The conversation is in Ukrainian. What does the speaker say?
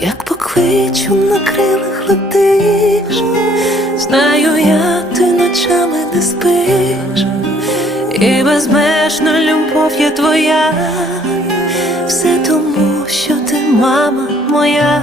як покличу на крилах летиш, знаю я, ти ночами не спиш, і безмежна любов є твоя, все тому, що ти мама моя,